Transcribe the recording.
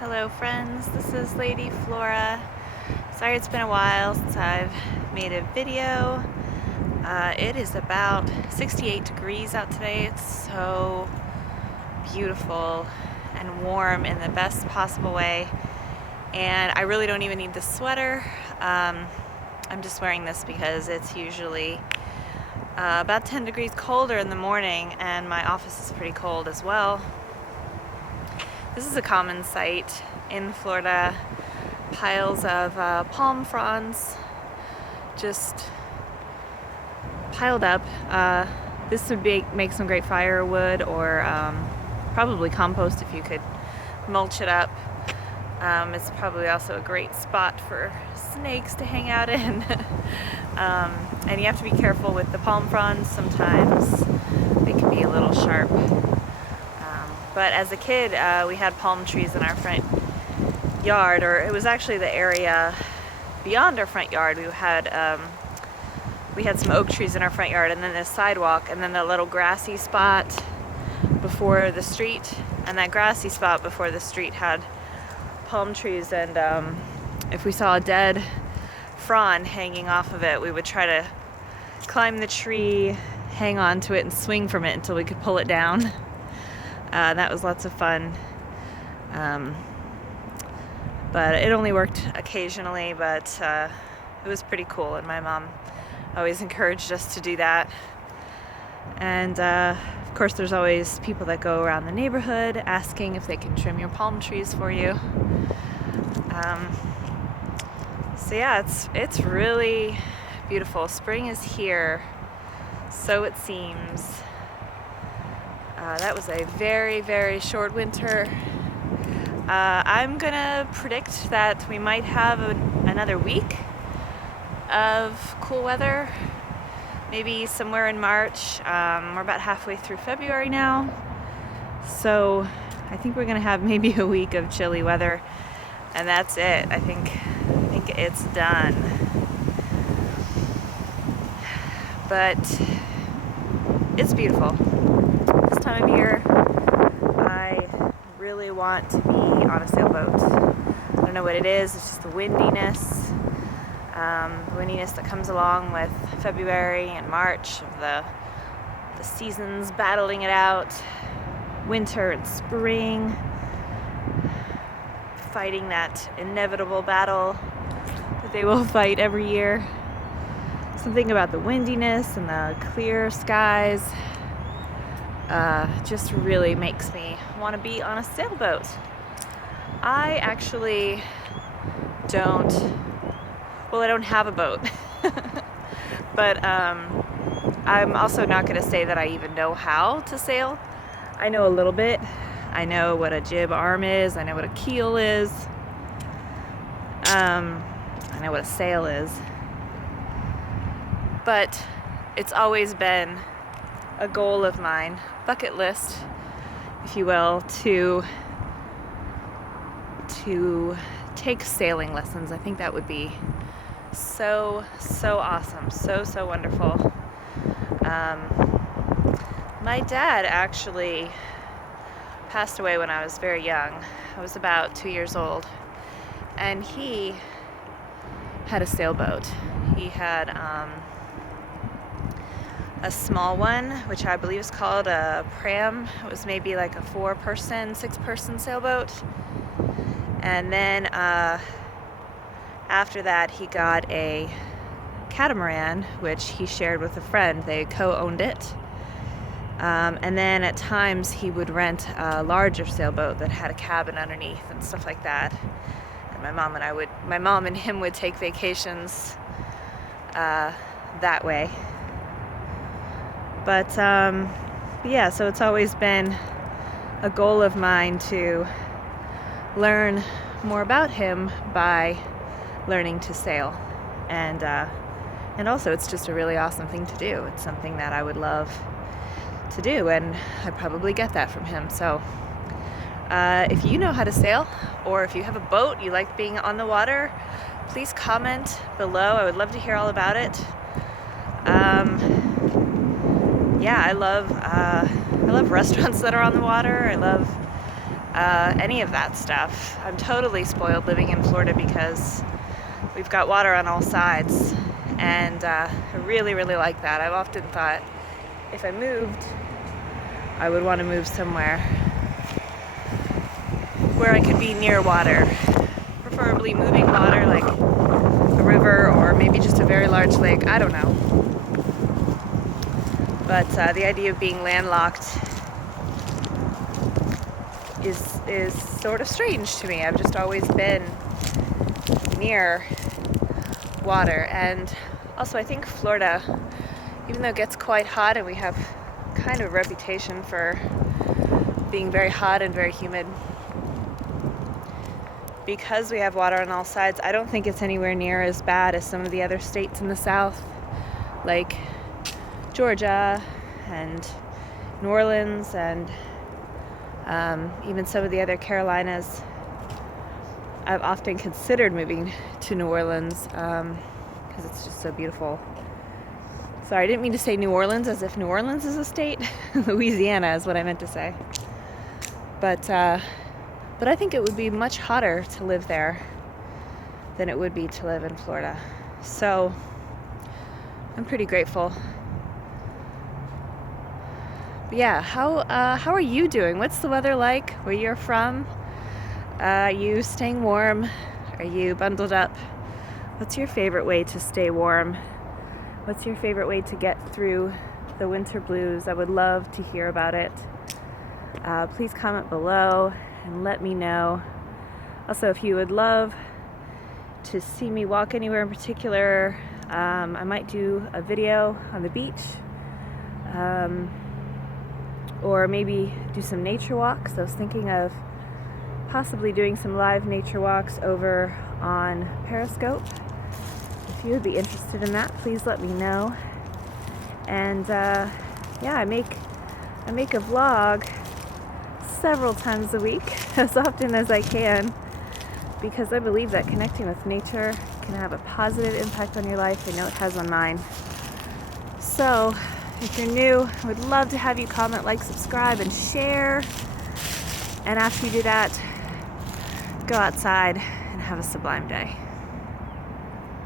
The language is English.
Hello friends, this is Lady Flora. Sorry it's been a while since I've made a video. It is about 68 degrees out today. It's so beautiful and warm in the best possible way. And I really don't even need the sweater. I'm just wearing this because it's usually about 10 degrees colder in the morning, and my office is pretty cold as well. This is a common sight in Florida. Piles of palm fronds just piled up. This would make some great firewood, or probably compost if you could mulch it up. It's probably also a great spot for snakes to hang out in. And you have to be careful with the palm fronds. Sometimes they can be a little sharp. But as a kid, we had palm trees in our front yard, or it was actually the area beyond our front yard. We had some oak trees in our front yard, and then the sidewalk, and then the little grassy spot before the street. And that grassy spot before the street had palm trees, and if we saw a dead frond hanging off of it, we would try to climb the tree, hang on to it, and swing from it until we could pull it down. That was lots of fun. But it only worked occasionally, but it was pretty cool, and my mom always encouraged us to do that. And of course there's always people that go around the neighborhood asking if they can trim your palm trees for you. So yeah, it's really beautiful. Spring is here, so it seems. That was a very, very short winter. I'm gonna predict that we might have another week of cool weather, maybe somewhere in March. We're about halfway through February now, so I think we're gonna have maybe a week of chilly weather, and that's it. I think it's done. But it's beautiful. This time of year, I really want to be on a sailboat. I don't know what it is. It's just the windiness. The windiness that comes along with February and March of the seasons battling it out. Winter and spring, fighting that inevitable battle that they will fight every year. Something about the windiness and the clear skies just really makes me want to be on a sailboat. I actually don't have a boat. But I'm also not going to say that I even know how to sail. I know a little bit. I know what a jib arm is. I know what a keel is. I know what a sail is. But it's always been a goal of mine, bucket list, if you will, to take sailing lessons. I think that would be so awesome, so wonderful. My dad actually passed away when I was very young. I was about 2 years old, and he had a sailboat. He had a small one, which I believe is called a pram. It was maybe like a 6-person sailboat. And then after that, he got a catamaran, which he shared with a friend. They co-owned it. And then at times he would rent a larger sailboat that had a cabin underneath and stuff like that. And my mom and him would take vacations that way. But yeah, so it's always been a goal of mine to learn more about him by learning to sail. And also it's just a really awesome thing to do. It's something that I would love to do, and I probably get that from him. So if you know how to sail, or if you have a boat, you like being on the water, please comment below. I would love to hear all about it. Yeah, I love restaurants that are on the water. I love any of that stuff. I'm totally spoiled living in Florida because we've got water on all sides, and I really, really like that. I've often thought if I moved, I would want to move somewhere where I could be near water, preferably moving water like a river or maybe just a very large lake. I don't know. But the idea of being landlocked is sort of strange to me. I've just always been near water, and also I think Florida, even though it gets quite hot and we have kind of a reputation for being very hot and very humid, because we have water on all sides, I don't think it's anywhere near as bad as some of the other states in the South, like Georgia and New Orleans and even some of the other Carolinas. I've often considered moving to New Orleans because it's just so beautiful. Sorry, I didn't mean to say New Orleans as if New Orleans is a state. Louisiana is what I meant to say. But I think it would be much hotter to live there than it would be to live in Florida. So I'm pretty grateful. But yeah, how are you doing? What's the weather like where you're from? Are you staying warm? Are you bundled up? What's your favorite way to stay warm? What's your favorite way to get through the winter blues? I would love to hear about it. Please comment below and let me know. Also, if you would love to see me walk anywhere in particular, I might do a video on the beach, or maybe do some nature walks. I was thinking of possibly doing some live nature walks over on Periscope. If you would be interested in that, please let me know. And yeah, I make a vlog several times a week, as often as I can, because I believe that connecting with nature can have a positive impact on your life. I know it has on mine. So if you're new, I would love to have you comment, like, subscribe, and share. And after you do that, go outside and have a sublime day.